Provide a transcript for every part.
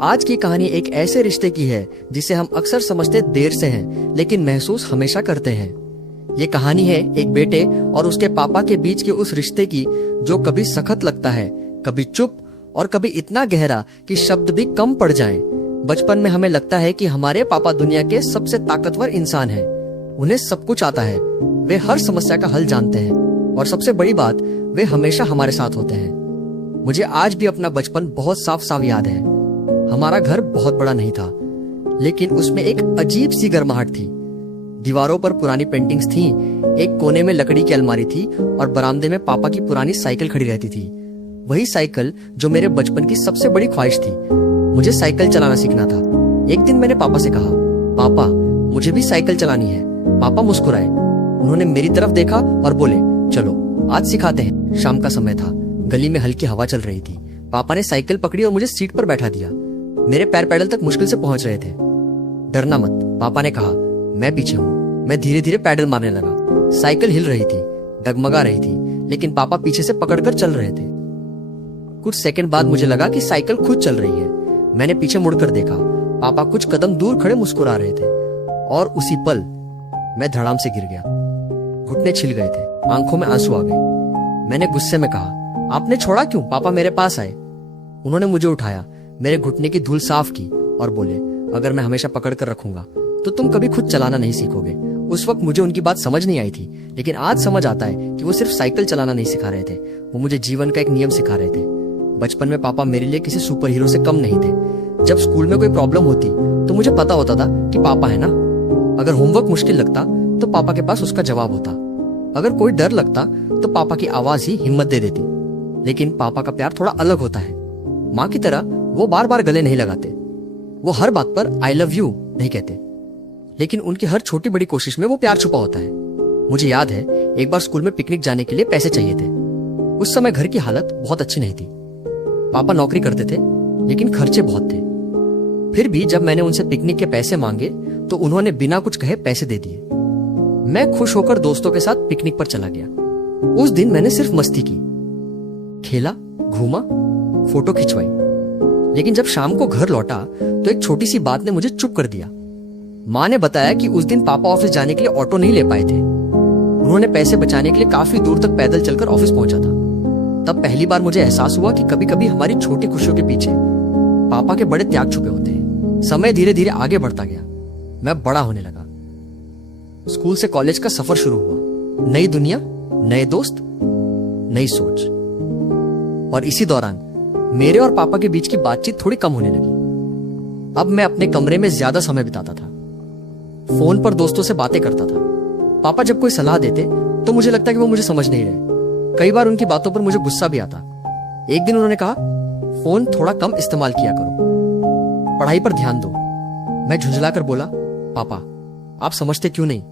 आज की कहानी एक ऐसे रिश्ते की है जिसे हम अक्सर समझते देर से हैं, लेकिन महसूस हमेशा करते हैं। ये कहानी है एक बेटे और उसके पापा के बीच के उस रिश्ते की जो कभी सख्त लगता है, कभी चुप और कभी इतना गहरा कि शब्द भी कम पड़ जाएं। बचपन में हमें लगता है कि हमारे पापा दुनिया के सबसे ताकतवर इंसान हैं। उन्हें सब कुछ आता है, वे हर समस्या का हल जानते हैं और सबसे बड़ी बात, वे हमेशा हमारे साथ होते हैं। मुझे आज भी अपना बचपन बहुत साफ साफ याद है। हमारा घर बहुत बड़ा नहीं था, लेकिन उसमें एक अजीब सी गर्माहट थी। दीवारों पर पुरानी पेंटिंग्स थीं, एक कोने में लकड़ी की अलमारी थी और बरामदे में पापा की पुरानी साइकिल खड़ी रहती थी। वही साइकिल जो मेरे बचपन की सबसे बड़ी ख्वाहिश थी। मुझे साइकिल चलाना सीखना था। एक दिन मैंने पापा से कहा, पापा मुझे भी साइकिल चलानी है। पापा मुस्कुराए। उन्होंने मेरी तरफ देखा और बोले, चलो आज सिखाते हैं। शाम का समय था, गली में हल्की हवा चल रही थी। पापा ने साइकिल पकड़ी और मुझे सीट पर बैठा दिया। मेरे पैर पैडल तक मुश्किल से पहुंच रहे थे। डरना मत, पापा ने कहा, मैं पीछे हूँ। मैं धीरे धीरे पैडल मारने लगा। साइकिल हिल रही थी, डगमगा रही थी, लेकिन पापा पीछे से पकड़कर चल रहे थे। कुछ सेकंड बाद मुझे लगा कि साइकिल खुद चल रही है। मैंने पीछे मुड़कर देखा। पापा कुछ कदम दूर खड़े मुस्कुरा रहे थे और उसी पल मैं धड़ाम से गिर गया। घुटने छिल गए थे, आंखों में आंसू आ गए। मैंने गुस्से में कहा, आपने छोड़ा क्यों? पापा मेरे पास आए। उन्होंने मुझे उठाया, मेरे घुटने की धूल साफ की और बोले, अगर मैं हमेशा पकड़ कर रखूंगा तो तुम कभी खुद चलाना नहीं सीखोगे। उस वक्त मुझे उनकी बात समझ नहीं आई थी, लेकिन आज समझ आता है कि वो सिर्फ साइकिल चलाना नहीं सिखा रहे थे, वो मुझे जीवन का एक नियम सिखा रहे थे। बचपन में पापा मेरे लिए किसी सुपर हीरो से कम नहीं थे। जब स्कूल में कोई प्रॉब्लम होती तो मुझे पता होता था कि पापा है ना। अगर होमवर्क मुश्किल लगता तो पापा के पास उसका जवाब होता। अगर कोई डर लगता तो पापा की आवाज ही हिम्मत दे देती। लेकिन पापा का प्यार थोड़ा अलग होता है। माँ की तरह वो बार बार गले नहीं लगाते, वो हर बात पर आई लव यू नहीं कहते, लेकिन उनकी हर छोटी बड़ी कोशिश में वो प्यार छुपा होता है। मुझे याद है, एक बार स्कूल में पिकनिक जाने के लिए पैसे चाहिए थे। उस समय घर की हालत बहुत अच्छी नहीं थी। पापा नौकरी करते थे, लेकिन खर्चे बहुत थे। फिर भी जब मैंने उनसे पिकनिक के पैसे मांगे तो उन्होंने बिना कुछ कहे पैसे दे दिए। मैं खुश होकर दोस्तों के साथ पिकनिक पर चला गया। उस दिन मैंने सिर्फ मस्ती की, खेला, घूमा, फोटो खिंचवाई। लेकिन जब शाम को घर लौटा तो एक छोटी सी बात ने मुझे चुप कर दिया। माँ ने बताया कि उस दिन पापा ऑफिस जाने के लिए ऑटो नहीं ले पाए थे। उन्होंने पैसे बचाने के लिए काफी दूर तक पैदल चलकर ऑफिस पहुंचा था। तब पहली बार मुझे एहसास हुआ कि कभी कभी हमारी छोटी खुशियों के पीछे पापा के बड़े त्याग छुपे होते हैं। समय धीरे धीरे आगे बढ़ता गया। मैं बड़ा होने लगा। स्कूल से कॉलेज का सफर शुरू हुआ। नई दुनिया, नए दोस्त, नई सोच। और इसी दौरान मेरे और पापा के बीच की बातचीत थोड़ी कम होने लगी। अब मैं अपने कमरे में ज्यादा समय बिताता था, फोन पर दोस्तों से बातें करता था। पापा जब कोई सलाह देते तो मुझे लगता कि वो मुझे समझ नहीं रहे। कई बार उनकी बातों पर मुझे गुस्सा भी आता। एक दिन उन्होंने कहा, फोन थोड़ा कम इस्तेमाल किया करो, पढ़ाई पर ध्यान दो। मैं झुंझलाकर बोला, पापा आप समझते क्यों नहीं,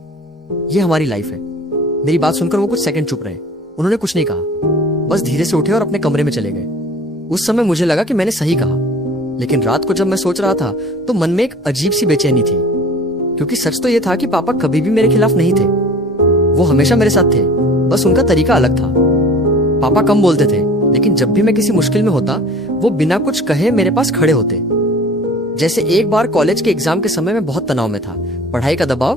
ये हमारी लाइफ है। मेरी बात सुनकर वो कुछ सेकंड चुप रहे। उन्होंने कुछ नहीं कहा, बस धीरे से उठे और अपने कमरे में चले गए। उस समय मुझे लगा कि मैंने सही कहा, लेकिन रात को जब मैं सोच रहा था तो मन में एक अजीब सी बेचैनी थी, क्योंकि सच तो यह था कि पापा कभी भी मेरे खिलाफ नहीं थे। वो हमेशा मेरे साथ थे, बस उनका तरीका अलग था। पापा कम बोलते थे, लेकिन जब भी मैं किसी मुश्किल में होता वो बिना कुछ कहे मेरे पास खड़े होते। जैसे एक बार कॉलेज के एग्जाम के समय में बहुत तनाव में था। पढ़ाई का दबाव,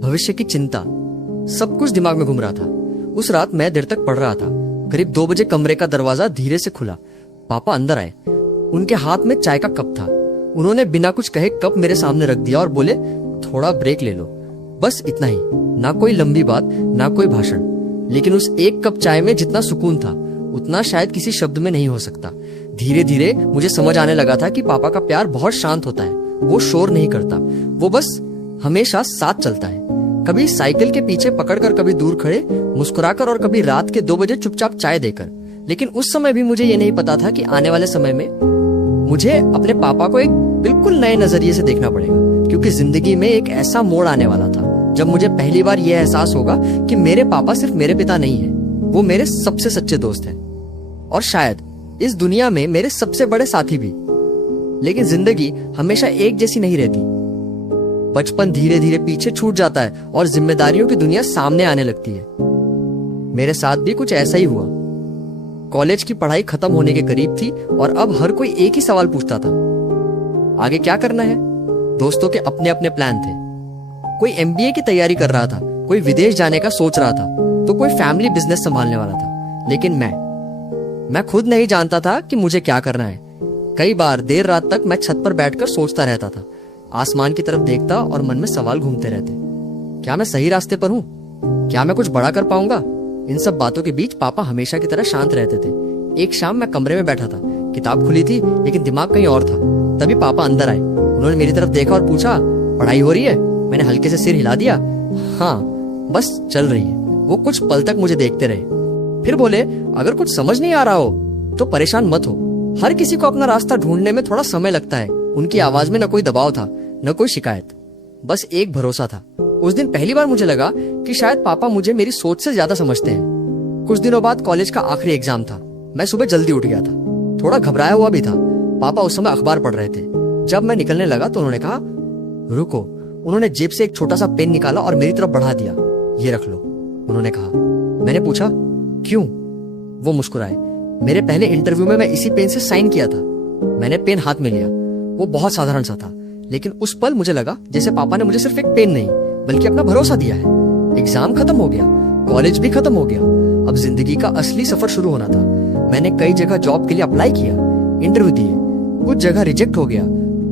भविष्य की चिंता, सब कुछ दिमाग में घूम रहा था। उस रात मैं देर तक पढ़ रहा था। करीब 2 बजे कमरे का दरवाजा धीरे से खुला। पापा अंदर आए। उनके हाथ में चाय का कप था। उन्होंने बिना कुछ कहे कप मेरे सामने रख दिया और बोले, थोड़ा ब्रेक ले लो। बस इतना ही, ना कोई लंबी बात, ना कोई भाषण। लेकिन उस एक कप चाय में जितना सुकून था उतना शायद किसी शब्द में नहीं हो सकता। धीरे धीरे मुझे समझ आने लगा था कि पापा का प्यार बहुत शांत होता है। वो शोर नहीं करता, वो बस हमेशा साथ चलता है। कभी साइकिल के पीछे पकड़कर, कभी दूर खड़े मुस्कुराकर और कभी रात के 2 बजे चुपचाप चाय देकर। लेकिन उस समय भी मुझे ये नहीं पता था कि आने वाले समय में मुझे अपने पापा को एक बिल्कुल नए नजरिए से देखना पड़ेगा, क्योंकि जिंदगी में एक ऐसा मोड़ आने वाला था जब मुझे पहली बार यह एहसास होगा कि मेरे पापा सिर्फ मेरे पिता नहीं है, वो मेरे सबसे सच्चे दोस्त हैं और शायद इस दुनिया में मेरे सबसे बड़े साथी भी। लेकिन जिंदगी हमेशा एक जैसी नहीं रहती। बचपन धीरे धीरे पीछे छूट जाता है और जिम्मेदारियों की दुनिया सामने आने लगती है। मेरे साथ भी कुछ ऐसा ही हुआ। कॉलेज की पढ़ाई खत्म होने के करीब थी और अब हर कोई एक ही सवाल पूछता था, आगे क्या करना है। दोस्तों के अपने अपने प्लान थे। कोई एमबीए की तैयारी कर रहा था, कोई विदेश जाने का सोच रहा था, तो कोई फैमिली बिजनेस संभालने वाला था। लेकिन मैं खुद नहीं जानता था कि मुझे क्या करना है। कई बार देर रात तक मैं छत पर बैठकर सोचता रहता था, आसमान की तरफ देखता और मन में सवाल घूमते रहते। क्या मैं सही रास्ते पर हूँ? क्या मैं कुछ बड़ा कर पाऊंगा? इन सब बातों के बीच पापा हमेशा की तरह शांत रहते थे। एक शाम मैं कमरे में बैठा था, किताब खुली थी लेकिन दिमाग कहीं और था। तभी पापा अंदर आए। उन्होंने मेरी तरफ देखा और पूछा, पढ़ाई हो रही है? मैंने हल्के से सिर हिला दिया। हाँ, बस चल रही है। वो कुछ पल तक मुझे देखते रहे, फिर बोले, अगर कुछ समझ नहीं आ रहा हो तो परेशान मत हो। हर किसी को अपना रास्ता ढूंढने में थोड़ा समय लगता है। उनकी आवाज में न कोई दबाव था, न कोई शिकायत, बस एक भरोसा था। उस दिन पहली बार मुझे लगा कि शायद पापा मुझे मेरी सोच से ज्यादा समझते हैं। कुछ दिनों बाद कॉलेज का आखिरी एग्जाम था। मैं सुबह जल्दी उठ गया था, थोड़ा घबराया हुआ भी था। पापा उस समय अखबार पढ़ रहे थे। जब मैं निकलने लगा तो उन्होंने कहा, रुको। उन्होंने जेब से एक छोटा सा पेन निकाला और मेरी तरफ बढ़ा दिया। ये रख लो, उन्होंने कहा। मैंने पूछा, क्यों? वो मुस्कुराए। मेरे पहले इंटरव्यू में मैं इसी पेन से साइन किया था। मैंने पेन हाथ में लिया। वो बहुत साधारण सा था, लेकिन उस पल मुझे लगा जैसे पापा ने मुझे सिर्फ एक पेन नहीं बल्कि अपना भरोसा दिया है। एग्जाम खत्म हो गया, कॉलेज भी खत्म हो गया। अब जिंदगी का असली सफर शुरू होना था। मैंने कई जगह जॉब के लिए अप्लाई किया, इंटरव्यू दिए। कुछ जगह रिजेक्ट हो गया,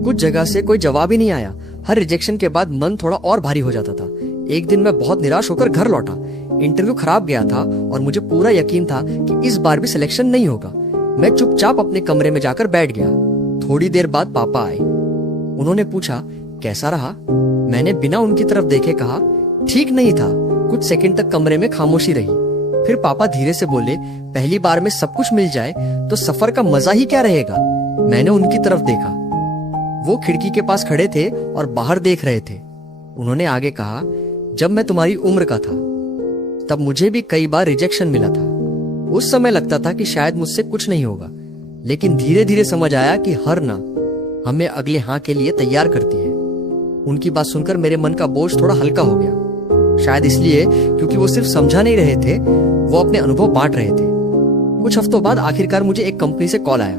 कुछ जगह से कोई जवाब ही नहीं आया। हर रिजेक्शन के बाद मन थोड़ा और भारी हो जाता था। एक दिन मैं बहुत निराश होकर घर लौटा। इंटरव्यू खराब गया था और मुझे पूरा यकीन था कि इस बार भी सिलेक्शन नहीं होगा। मैं चुपचाप अपने कमरे में जाकर बैठ गया। थोड़ी देर बाद पापा आए। उन्होंने पूछा, कैसा रहा? मैंने बिना उनकी तरफ देखे कहा, ठीक नहीं था। कुछ सेकंड तक कमरे में खामोशी रही। फिर पापा धीरे से बोले, पहली बार में सब कुछ मिल जाए तो सफर का मजा ही क्या रहेगा। मैंने उनकी तरफ देखा। वो खिड़की के पास खड़े थे और बाहर देख रहे थे। उन्होंने आगे कहा, जब मैं तुम्हारी उम्र का था तब मुझे भी कई बार रिजेक्शन मिला था। उस समय लगता था कि शायद मुझसे कुछ नहीं होगा, लेकिन धीरे धीरे समझ आया कि हर ना हमें अगले हाँ के लिए तैयार करती है। उनकी बात सुनकर मेरे मन का बोझ थोड़ा हल्का हो गया। शायद इसलिए क्योंकि वो सिर्फ समझा नहीं रहे थे, वो अपने अनुभव बांट रहे थे। कुछ हफ्तों बाद आखिरकार मुझे एक कंपनी से कॉल आया।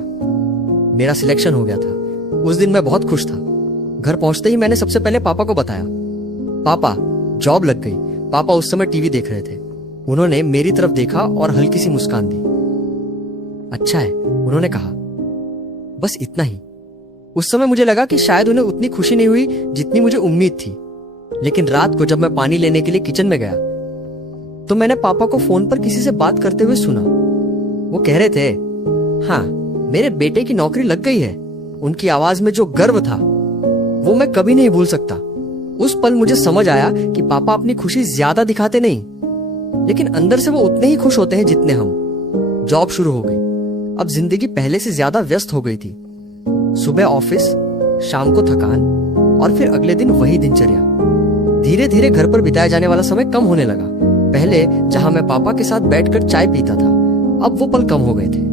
मेरा सिलेक्शन हो गया था। उस दिन मैं बहुत खुश था। घर पहुंचते ही मैंने सबसे पहले पापा को बताया। पापा, जॉब लग गई। पापा उस समय टीवी देख रहे थे। उन्होंने मेरी तरफ देखा और हल्की सी मुस्कान दी। अच्छा है, उन्होंने कहा। बस इतना ही। उस समय मुझे लगा कि शायद उन्हें उतनी खुशी नहीं हुई जितनी मुझे उम्मीद थी। लेकिन रात को जब मैं पानी लेने के लिए किचन में गया तो मैंने पापा को फोन पर किसी से बात करते हुए सुना। वो कह रहे थे, हाँ, मेरे बेटे की नौकरी लग गई है। उनकी आवाज में जो गर्व था वो मैं कभी नहीं भूल सकता। उस पल मुझे समझ आया कि पापा अपनी खुशी ज्यादा दिखाते नहीं, लेकिन अंदर से वो उतने ही खुश होते हैं जितने हम। जॉब शुरू हो गई। अब जिंदगी पहले से ज्यादा व्यस्त हो गई थी। सुबह ऑफिस, शाम को थकान और फिर अगले दिन वही दिनचर्या। धीरे धीरे घर पर बिताया जाने वाला समय कम होने लगा। पहले जहां मैं पापा के साथ बैठकर चाय पीता था, अब वो पल कम हो गए थे।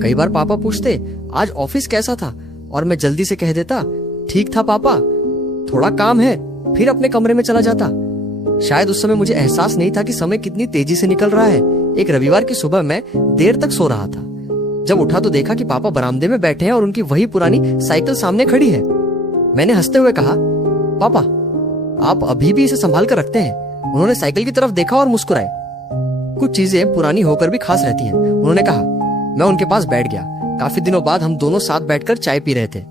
कई बार पापा पूछते, आज ऑफिस कैसा था? और मैं जल्दी से कह देता, ठीक था पापा, थोड़ा काम है, फिर अपने कमरे में चला जाता। शायद उस समय मुझे एहसास नहीं था कि समय कितनी तेजी से निकल रहा है। एक रविवार की सुबह मैं देर तक सो रहा था। जब उठा तो देखा कि पापा बरामदे में बैठे हैं और उनकी वही पुरानी साइकिल सामने खड़ी है। मैंने हंसते हुए कहा, पापा, आप अभी भी इसे संभाल कर रखते हैं? उन्होंने साइकिल की तरफ देखा और मुस्कुराए। कुछ चीजें पुरानी होकर भी खास रहती हैं, उन्होंने कहा। मैं उनके पास बैठ गया। काफी दिनों बाद हम दोनों साथ बैठकर चाय पी रहे थे।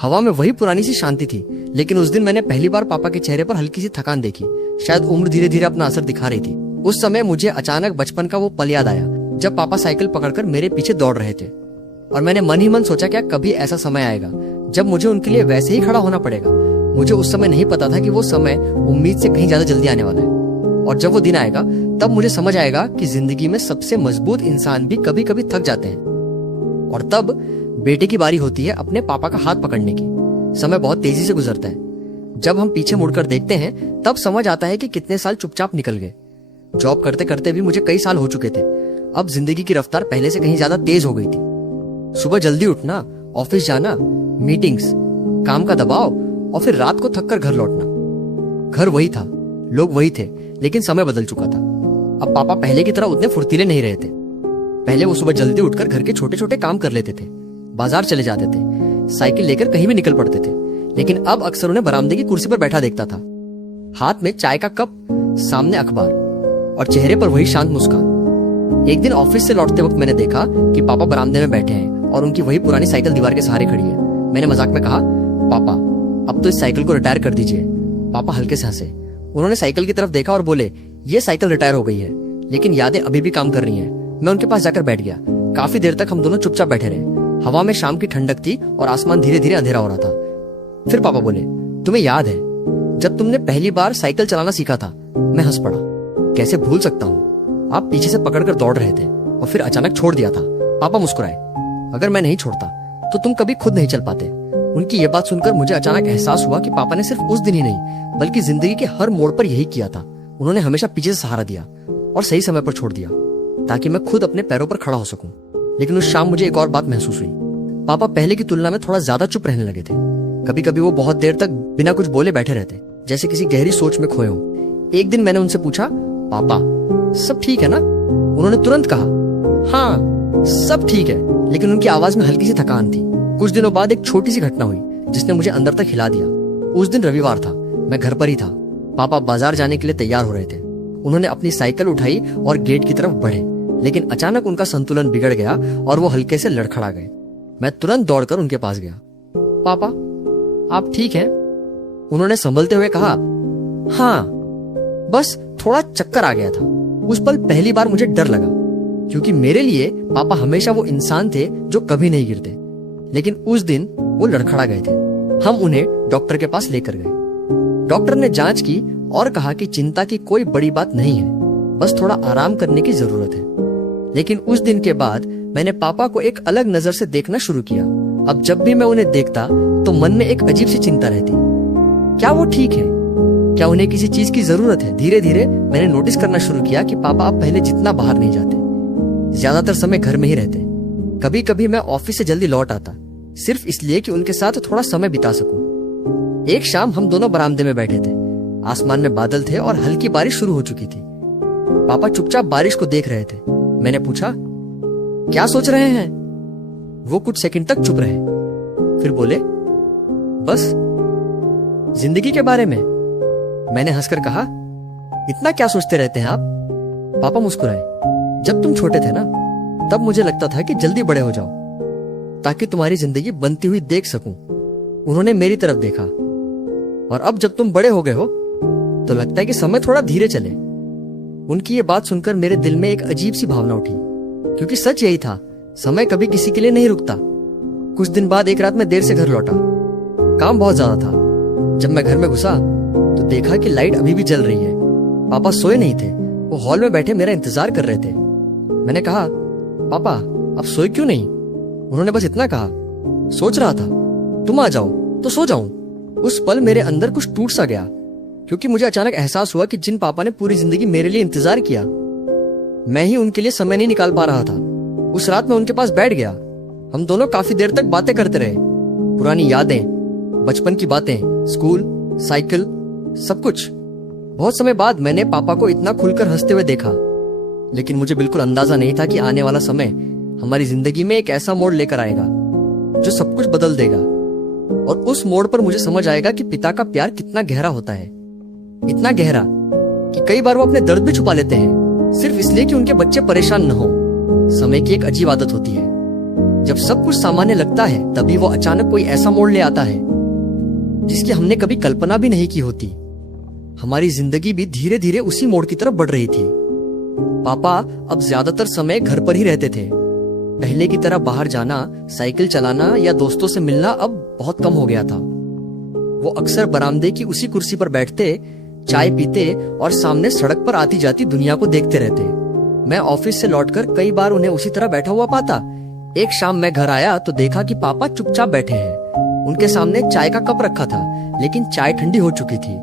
हवा में वही पुरानी सी शांति थी, लेकिन उस दिन मैंने पहली बार पापा के चेहरे पर हल्की सी थकान देखी। शायद उम्र धीरे धीरे अपना असर दिखा रही थी। उस समय मुझे अचानक बचपन का वो पल याद आया जब पापा साइकिल पकड़कर मेरे पीछे दौड़ रहे थे। और मैंने मन ही मन सोचा, क्या कभी ऐसा समय आएगा जब मुझे उनके लिए वैसे ही खड़ा होना पड़ेगा। मुझे उस समय नहीं पता था कि वो समय उम्मीद से कहीं ज्यादा जल्दी आने वाला है। और जब वो दिन आएगा तब मुझे समझ आएगा कि जिंदगी में सबसे मजबूत इंसान भी कभी कभी थक जाते हैं। और तब बेटे की बारी होती है अपने पापा का हाथ पकड़ने की। समय बहुत तेजी से गुजरता है। जब हम पीछे मुड़कर देखते हैं तब समझ आता है कि कितने साल चुपचाप निकल गए। जॉब करते करते भी मुझे कई साल हो चुके थे। अब जिंदगी की रफ्तार पहले से कहीं ज्यादा तेज हो गई थी। सुबह जल्दी उठना, ऑफिस जाना, मीटिंग्स, काम का दबाव और फिर रात को थककर घर लौटना। घर वही था, लोग वही थे, लेकिन समय बदल चुका था। अब पापा पहले की तरह उतने फुर्तीले नहीं रहे थे। पहले वो सुबह जल्दी उठकर घर के छोटे छोटे काम कर लेते थे, बाजार चले जाते थे साइकिल लेकर कहीं भी निकल पड़ते थे, लेकिन अब अक्सर उन्हें बरामदे की कुर्सी पर बैठा देखता था, हाथ में चाय का कप, सामने अखबार और चेहरे पर वही शांत मुस्कान। एक दिन ऑफिस से लौटते वक्त मैंने देखा कि पापा बरामदे में बैठे हैं और उनकी वही पुरानी साइकिल दीवार के सहारे खड़ी है। मैंने मजाक में कहा, पापा अब तो इस साइकिल को रिटायर कर दीजिए। पापा हल्के से हंसे। उन्होंने साइकिल की तरफ देखा और बोले, ये साइकिल रिटायर हो गई है, लेकिन यादें अभी भी काम कर रही हैं। मैं उनके पास जाकर बैठ गया। काफी देर तक हम दोनों चुपचाप बैठे रहे। हवा में शाम की ठंडक थी और आसमान धीरे धीरे अंधेरा हो रहा था। फिर पापा बोले, तुम्हें याद है जब तुमने पहली बार साइकिल चलाना सीखा था? मैं हंस पड़ा। कैसे भूल सकता हूँ, आप पीछे से पकड़कर दौड़ रहे थे और फिर अचानक छोड़ दिया था। पापा मुस्कुराए। अगर मैं नहीं छोड़ता तो तुम कभी खुद नहीं चल पाते। उनकी ये बात सुनकर मुझे अचानक एहसास हुआ कि पापा ने सिर्फ उस दिन ही नहीं बल्कि जिंदगी के हर मोड़ पर यही किया था। उन्होंने हमेशा पीछे से सहारा दिया और सही समय पर छोड़ दिया ताकि मैं खुद अपने पैरों पर खड़ा हो सकूं। लेकिन उस शाम मुझे एक और बात महसूस हुई। पापा पहले की तुलना में थोड़ा ज्यादा चुप रहने लगे थे। कभी कभी वो बहुत देर तक बिना कुछ बोले बैठे रहते, जैसे किसी गहरी सोच में खोए हों। एक दिन मैंने उनसे पूछा, पापा सब ठीक है ना? उन्होंने तुरंत कहा, हाँ सब ठीक है, लेकिन उनकी आवाज में हल्की सी थकान थी। कुछ दिनों बाद एक छोटी सी घटना हुई जिसने मुझे अंदर तक हिला दिया। उस दिन रविवार था, मैं घर पर ही था। पापा बाजार जाने के लिए तैयार हो रहे थे। उन्होंने अपनी साइकिल उठाई और गेट की तरफ बढ़े, लेकिन अचानक उनका संतुलन बिगड़ गया और वो हल्के से लड़खड़ा गए। मैं तुरंत दौड़कर उनके पास गया। पापा आप ठीक हैं? उन्होंने संभलते हुए कहा, हाँ बस थोड़ा चक्कर आ गया था। उस पल पहली बार मुझे डर लगा, क्योंकि मेरे लिए पापा हमेशा वो इंसान थे जो कभी नहीं गिरते। लेकिन उस दिन वो लड़खड़ा गए थे। हम उन्हें डॉक्टर के पास लेकर गए। डॉक्टर ने जांच की और कहा कि चिंता की कोई बड़ी बात नहीं है, बस थोड़ा आराम करने की जरूरत है। लेकिन उस दिन के बाद मैंने पापा को एक अलग नजर से देखना शुरू किया। अब जब भी मैं उन्हें देखता तो मन में एक अजीब सी चिंता रहती। क्या वो ठीक है? क्या उन्हें किसी चीज की जरूरत है? धीरे धीरे मैंने नोटिस करना शुरू किया कि पापा अब पहले जितना बाहर नहीं जाते, ज्यादातर समय घर में ही रहते। कभी कभी मैं ऑफिस से जल्दी लौट आता, सिर्फ इसलिए कि उनके साथ थोड़ा समय बिता सकूं। एक शाम हम दोनों बरामदे में बैठे थे। आसमान में बादल थे और हल्की बारिश शुरू हो चुकी थी। पापा चुपचाप बारिश को देख रहे थे। मैंने पूछा, क्या सोच रहे हैं? वो कुछ सेकंड तक चुप रहे, फिर बोले, बस जिंदगी के बारे में। मैंने हंसकर कहा, इतना क्या सोचते रहते हैं आप? पापा मुस्कुराए। जब तुम छोटे थे ना, तब मुझे लगता था कि जल्दी बड़े हो जाओ ताकि तुम्हारी जिंदगी बनती हुई देख सकूं। उन्होंने मेरी तरफ देखा। और अब जब तुम बड़े हो गए हो तो लगता है कि समय थोड़ा धीरे चले। उनकी ये बात सुनकर मेरे दिल में एक अजीब सी भावना उठी, क्योंकि सच यही था, समय कभी किसी के लिए नहीं रुकता। कुछ दिन बाद एक रात मैं देर से घर लौटा। काम बहुत ज्यादा था। जब मैं घर में घुसा तो देखा कि लाइट अभी भी जल रही है। पापा सोए नहीं थे, वो हॉल में बैठे मेरा इंतजार कर रहे थे। मैंने कहा, पापा आप सोए क्यों नहीं? उन्होंने बस इतना कहा, सोच रहा था तुम आ जाओ तो सो जाऊं। उस पल मेरे अंदर कुछ टूट सा गया, क्योंकि मुझे अचानक एहसास हुआ कि जिन पापा ने पूरी जिंदगी मेरे लिए इंतजार किया, मैं ही उनके लिए समय नहीं निकाल पा रहा था। उस रात मैं उनके पास बैठ गया। हम दोनों काफी देर तक बातें करते रहे। पुरानी यादें, बचपन की बातें, स्कूल, साइकिल, सब कुछ। बहुत समय बाद मैंने पापा को इतना खुलकर हंसते हुए देखा, लेकिन मुझे बिल्कुल अंदाजा नहीं था कि आने वाला समय हमारी जिंदगी में एक ऐसा मोड़ लेकर आएगा जो सब कुछ बदल देगा। और उस मोड़ पर मुझे समझ आएगा कि पिता का प्यार कितना गहरा होता है। इतना गहरा कि कई बार वो अपने दर्द भी छुपा लेते हैं, सिर्फ इसलिए कि उनके बच्चे परेशान न हो। समय की एक अजीब आदत होती है, जब सब कुछ सामान्य लगता है तभी वो अचानक कोई ऐसा मोड़ ले आता है जिसकी हमने कभी कल्पना भी नहीं की होती। हमारी जिंदगी भी धीरे धीरे उसी मोड़ की तरफ बढ़ रही थी। पापा अब ज्यादातर समय घर पर ही रहते थे। पहले की तरह बाहर जाना, साइकिल चलाना या दोस्तों से मिलना अब बहुत कम हो गया था। वो अक्सर बरामदे की उसी कुर्सी पर बैठते, चाय पीते और सामने सड़क पर आती जाती दुनिया को देखते रहते। मैं ऑफिस से लौटकर कई बार उन्हें उसी तरह बैठा हुआ पाता। एक शाम मैं घर आया तो देखा कि पापा चुपचाप बैठे हैं। उनके सामने चाय का कप रखा था, लेकिन चाय ठंडी हो चुकी थी।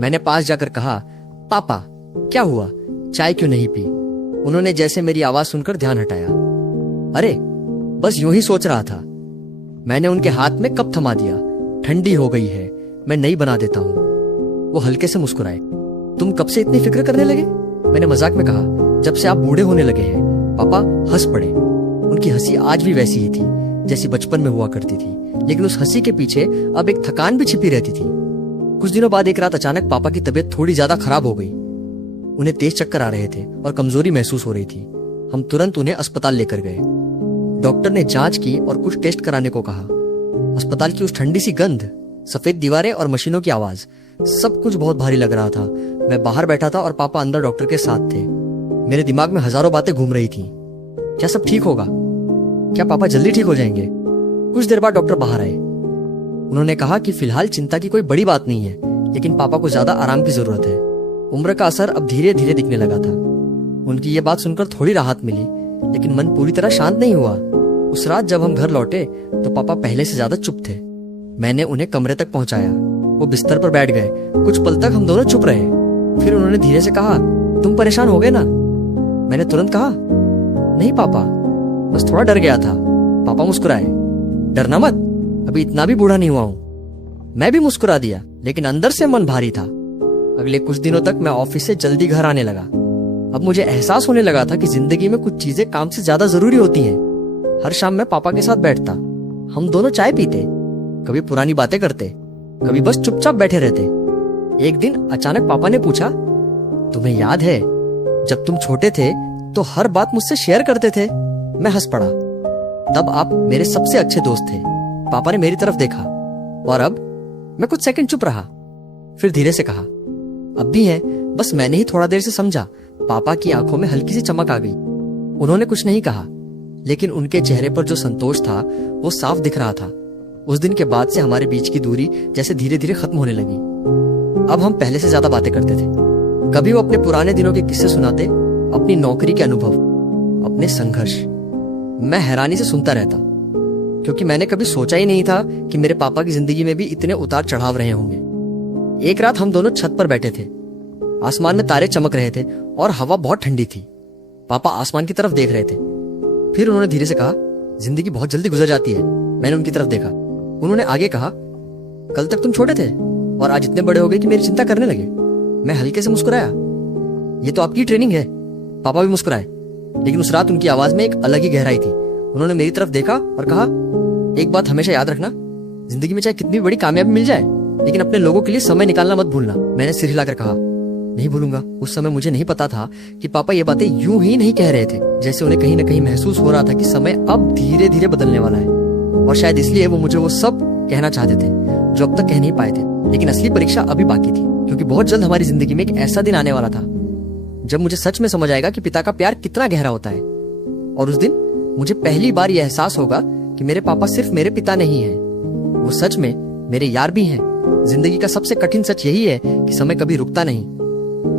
मैंने पास जाकर कहा, पापा क्या हुआ, चाय क्यों नहीं पी? उन्होंने जैसे मेरी आवाज सुनकर ध्यान हटाया। अरे बस यूं ही सोच रहा था। मैंने उनके हाथ में कप थमा दिया। ठंडी हो गई है, मैं नई बना देता हूँ। वो हल्के से मुस्कुराए। तुम कब से इतनी फिक्र करने लगे? मैंने मजाक में कहा, जब से आप बूढ़े होने लगे हैं। पापा हंस पड़े। उनकी हंसी आज भी वैसी ही थी जैसी बचपन में हुआ करती थी, लेकिन उस हंसी के पीछे अब एक थकान भी छिपी रहती थी। कुछ दिनों बाद एक रात अचानक पापा की तबीयत थोड़ी ज्यादा खराब हो गई। उन्हें तेज चक्कर आ रहे थे और कमजोरी महसूस हो रही थी। हम तुरंत उन्हें अस्पताल लेकर गए। डॉक्टर ने जांच की और कुछ टेस्ट कराने को कहा। अस्पताल की उस ठंडी सी गंध, सफेद दीवारें और मशीनों की आवाज, सब कुछ बहुत भारी लग रहा था। मैं बाहर बैठा था और पापा अंदर डॉक्टर के साथ थे। मेरे दिमाग में हजारों बातें घूम रही थी। क्या सब ठीक होगा? क्या पापा जल्दी ठीक हो जाएंगे? कुछ देर बाद डॉक्टर बाहर आए। उन्होंने कहा कि फिलहाल चिंता की कोई बड़ी बात नहीं है, लेकिन पापा को ज्यादा आराम की जरूरत है। उम्र का असर अब धीरे धीरे दिखने लगा था। उनकी ये बात सुनकर थोड़ी राहत मिली, लेकिन मन पूरी तरह शांत नहीं हुआ। उस रात जब हम घर लौटे तो पापा पहले से ज्यादा चुप थे। मैंने उन्हें कमरे तक पहुंचाया। वो बिस्तर पर बैठ गए। कुछ पल तक हम दोनों चुप रहे। फिर उन्होंने धीरे से कहा, तुम परेशान हो गए ना? मैंने तुरंत कहा, नहीं पापा, बस थोड़ा डर गया था। पापा मुस्कुराए। डरना मत, अभी इतना भी बूढ़ा नहीं हुआ हूं। मैं भी मुस्कुरा दिया, लेकिन अंदर से मन भारी था। अगले कुछ दिनों तक मैं ऑफिस से जल्दी घर आने लगा। अब मुझे एहसास होने लगा था कि जिंदगी में कुछ चीजें काम से ज्यादा जरूरी होती हैं। हर शाम मैं पापा के साथ बैठता। हम दोनों चाय पीते, कभी पुरानी बातें करते, कभी बस चुपचाप बैठे रहते। एक दिन अचानक पापा ने पूछा, तुम्हें याद है जब तुम छोटे थे तो हर बात मुझसे शेयर करते थे? मैं हंस पड़ा। तब आप मेरे सबसे अच्छे दोस्त थे। पापा ने मेरी तरफ देखा और अब मैं कुछ सेकंड चुप रहा। फिर धीरे से कहा, अब भी है, बस मैंने ही थोड़ा देर से समझा। पापा की आंखों में हल्की सी चमक आ गई। उन्होंने कुछ नहीं कहा, लेकिन उनके चेहरे पर जो संतोष था वो साफ दिख रहा था। उस दिन के बाद से हमारे बीच की दूरी जैसे धीरे धीरे खत्म होने लगी। अब हम पहले से ज्यादा बातें करते थे। कभी वो अपने पुराने दिनों के किस्से सुनाते, अपनी नौकरी के अनुभव, अपने संघर्ष। मैं हैरानी से सुनता रहता, क्योंकि मैंने कभी सोचा ही नहीं था कि मेरे पापा की जिंदगी में भी इतने उतार चढ़ाव रहे होंगे। एक रात हम दोनों छत पर बैठे थे। आसमान में तारे चमक रहे थे और हवा बहुत ठंडी थी। पापा आसमान की तरफ देख रहे थे। फिर उन्होंने धीरे से कहा, जिंदगी बहुत जल्दी गुजर जाती है। मैंने उनकी तरफ देखा। उन्होंने आगे कहा, कल तक तुम छोटे थे और आज इतने बड़े हो गए कि मेरी चिंता करने लगे। मैं हल्के से मुस्कुराया। ये तो आपकी ट्रेनिंग है। पापा भी मुस्कुराए, लेकिन उस रात उनकी आवाज में एक अलग ही गहराई थी। उन्होंने मेरी तरफ देखा और कहा, एक बात हमेशा याद रखना, जिंदगी में चाहे कितनी भी बड़ी कामयाबी मिल जाए, लेकिन अपने लोगों के लिए समय निकालना मत भूलना। मैंने सिर हिलाकर कहा, नहीं भूलूंगा। उस समय मुझे नहीं पता था कि पापा ये बातें यूं ही नहीं कह रहे थे, जैसे उन्हें कहीं ना कहीं महसूस हो रहा था कि समय अब धीरे धीरे बदलने वाला है। और शायद इसलिए वो मुझे वो सब कहना चाहते थे जो अब तक कह नहीं पाए थे। लेकिन असली परीक्षा अभी बाकी थी, क्योंकि बहुत जल्द हमारी जिंदगी में एक ऐसा दिन आने वाला था जब मुझे सच में समझ आएगा कि पिता का प्यार कितना गहरा होता है। और उस दिन मुझे पहली बार यह एहसास होगा कि मेरे पापा सिर्फ मेरे पिता नहीं हैं, वो सच में मेरे यार भी हैं। जिंदगी का सबसे कठिन सच यही है कि समय कभी रुकता नहीं।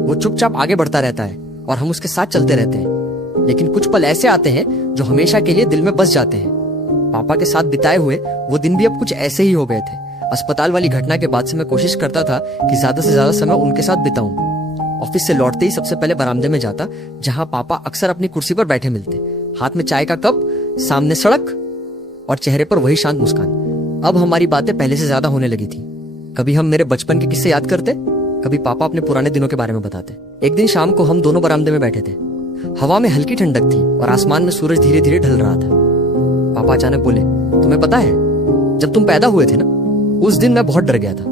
वो चुपचाप आगे बढ़ता रहता है और हम उसके साथ चलते रहते हैं। लेकिन कुछ पल ऐसे आते हैं जो हमेशा के लिए दिल में बस जाते हैं। पापा के साथ बिताए हुए वो दिन भी अब कुछ ऐसे ही हो गए थे। अस्पताल वाली घटना के बाद से मैं कोशिश करता था कि ज्यादा से ज्यादा समय उनके साथ बिताऊं। ऑफिस से लौटते ही सबसे पहले बरामदे में जाता, जहां पापा अक्सर अपनी कुर्सी पर बैठे मिलते, हाथ में चाय का कप, सामने सड़क और चेहरे पर वही शांत मुस्कान। अब हमारी बातें पहले से ज्यादा होने लगी थी। कभी हम मेरे बचपन के किस्से याद करते, कभी पापा अपने पुराने दिनों के बारे में बताते। एक दिन शाम को हम दोनों बरामदे में बैठे थे। हवा में हल्की ठंडक थी और आसमान में सूरज धीरे धीरे ढल रहा था। पापा अचानक बोले, तुम्हें पता है, जब तुम पैदा हुए थे ना, उस दिन मैं बहुत डर गया था।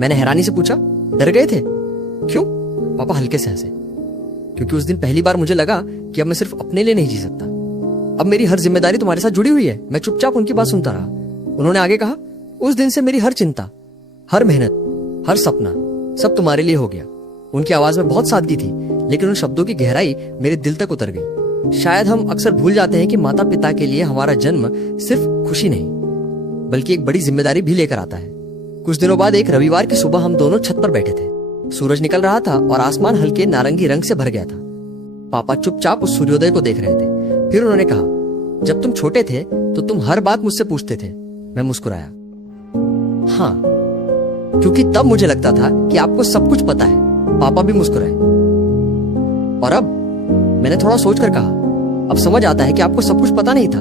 मैंने हैरानी से पूछा, डर गए थे? क्यों? पापा हल्के से हंसे, क्योंकि उस दिन पहली बार मुझे लगा कि अब मैं सिर्फ अपने लिए नहीं जी सकता। अब मेरी हर जिम्मेदारी तुम्हारे साथ जुड़ी हुई है। मैं चुपचाप उनकी बात सुनता रहा। उन्होंने आगे कहा, उस दिन से मेरी हर चिंता, हर मेहनत, हर सपना सब तुम्हारे लिए हो गया। उनकी आवाज में बहुत सादगी थी, लेकिन उन शब्दों की गहराई मेरे दिल तक उतर गई। शायद हम अक्सर भूल जाते हैं कि माता पिता के लिए हमारा जन्म सिर्फ खुशी नहीं, बल्कि एक बड़ी जिम्मेदारी भी लेकर आता है। कुछ दिनों बाद एक रविवार की सुबह हम दोनों छत पर बैठे थे। सूरज निकल रहा था और आसमान हल्के नारंगी रंग से भर गया था। पापा चुपचाप उस सूर्योदय को देख रहे थे। फिर उन्होंने कहा, जब तुम छोटे थे तो तुम हर बात मुझसे पूछते थे। मैं मुस्कुराया। हाँ, क्योंकि तब मुझे लगता था कि आपको सब कुछ पता है। पापा भी मुस्कुराए। और अब मैंने थोड़ा सोचकर कहा, अब समझ आता है कि आपको सब कुछ पता नहीं था,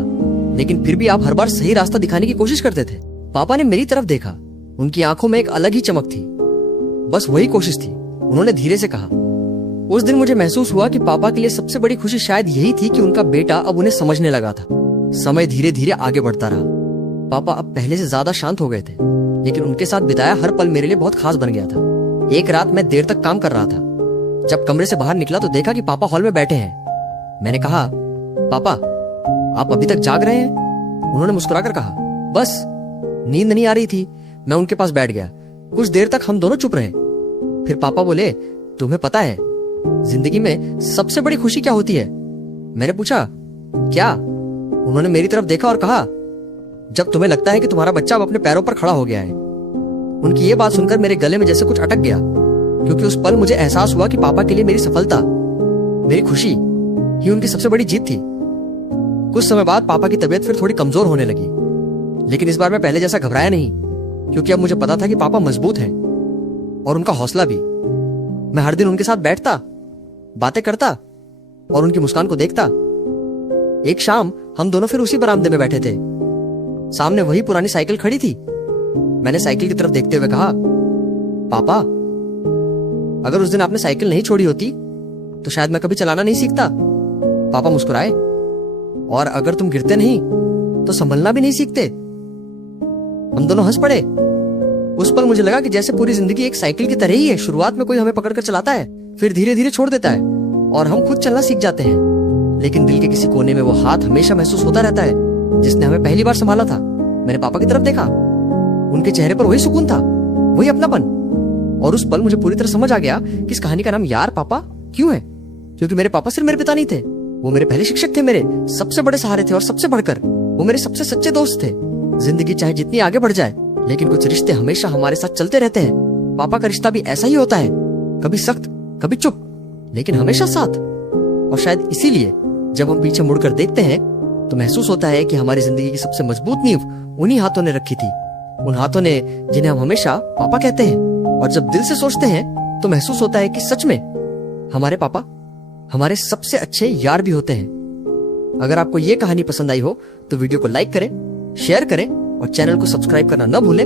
लेकिन फिर भी आप हर बार सही रास्ता दिखाने की कोशिश करते थे। पापा ने मेरी तरफ देखा। उनकी आंखों में एक अलग ही चमक थी। बस वही कोशिश थी। उन्होंने धीरे से कहा, उस दिन मुझे महसूस हुआ कि पापा के लिए सबसे बड़ी खुशी शायद यही थी कि उनका बेटा अब उन्हें समझने लगा था। समय धीरे धीरे आगे बढ़ता रहा। पापा अब पहले से ज्यादा शांत हो गए थे, लेकिन उनके साथ बिताया हर पल मेरे लिए बहुत खास बन गया था। एक रात मैं देर तक काम कर रहा था। जब कमरे से बाहर निकला तो देखा कि पापा हॉल में बैठे हैं। मैंने कहा, पापा आप अभी तक जाग रहे हैं? उन्होंने मुस्कुराकर कहा, बस नींद नहीं आ रही थी। मैं उनके पास बैठ गया। कुछ देर तक हम दोनों चुप रहे। फिर पापा बोले, तुम्हें पता है जिंदगी में सबसे बड़ी खुशी क्या होती है? मैंने पूछा, क्या? उन्होंने मेरी तरफ देखा और कहा, जब तुम्हें लगता है कि तुम्हारा बच्चा अब अपने पैरों पर खड़ा हो गया है। उनकी ये बात सुनकर मेरे गले में जैसे कुछ अटक गया, क्योंकि उस पल मुझे एहसास हुआ कि पापा के लिए मेरी सफलता, मेरी खुशी ही उनकी सबसे बड़ी जीत थी। कुछ समय बाद पापा की तबीयत फिर थोड़ी कमजोर होने लगी, लेकिन इस बार मैं पहले जैसा घबराया नहीं, क्योंकि अब मुझे पता था कि पापा मजबूत हैं और उनका हौसला भी। मैं हर दिन उनके साथ बैठता, बातें करता और उनकी मुस्कान को देखता। एक शाम हम दोनों फिर उसी बरामदे में बैठे थे। सामने वही पुरानी साइकिल खड़ी थी। मैंने साइकिल की तरफ देखते हुए कहा, पापा अगर उस दिन आपने साइकिल नहीं छोड़ी होती तो शायद मैं कभी चलाना नहीं सीखता। पापा मुस्कुराए, और अगर तुम गिरते नहीं तो संभलना भी नहीं सीखते। हम दोनों हंस पड़े। उस पल मुझे लगा कि जैसे पूरी जिंदगी एक साइकिल की तरह ही है। शुरुआत में कोई हमें पकड़कर चलाता है, फिर धीरे धीरे छोड़ देता है और हम खुद चलना सीख जाते हैं। लेकिन दिल के किसी कोने में वो हाथ हमेशा महसूस होता रहता है जिसने हमें पहली बार संभाला था। मैंने पापा की तरफ देखा। उनके चेहरे पर वही सुकून था, वही अपनापन। और उस पल मुझे पूरी तरह समझ आ गया कि इस कहानी का नाम यार पापा क्यों है। क्योंकि मेरे पापा सिर्फ मेरे पिता नहीं थे, वो मेरे पहले शिक्षक थे, मेरे सबसे बड़े सहारे थे, और सबसे बढ़कर वो मेरे सबसे सच्चे दोस्त थे। जिंदगी चाहे जितनी आगे बढ़ जाए, लेकिन कुछ रिश्ते हमेशा हमारे साथ चलते रहते हैं। पापा का रिश्ता भी ऐसा ही होता है, कभी सख्त कभी चुप, लेकिन हमेशा साथ। और शायद इसीलिए जब हम पीछे मुड़कर देखते हैं तो महसूस होता है कि हमारी जिंदगी की सबसे मजबूत नींव उन्हीं हाथों ने रखी थी, उन हाथों ने जिन्हें हम हमेशा पापा कहते हैं। और जब दिल से सोचते हैं तो महसूस होता है कि सच में हमारे पापा हमारे सबसे अच्छे यार भी होते हैं। अगर आपको ये कहानी पसंद आई हो तो वीडियो को लाइक करें, शेयर करें और चैनल को सब्सक्राइब करना न भूलें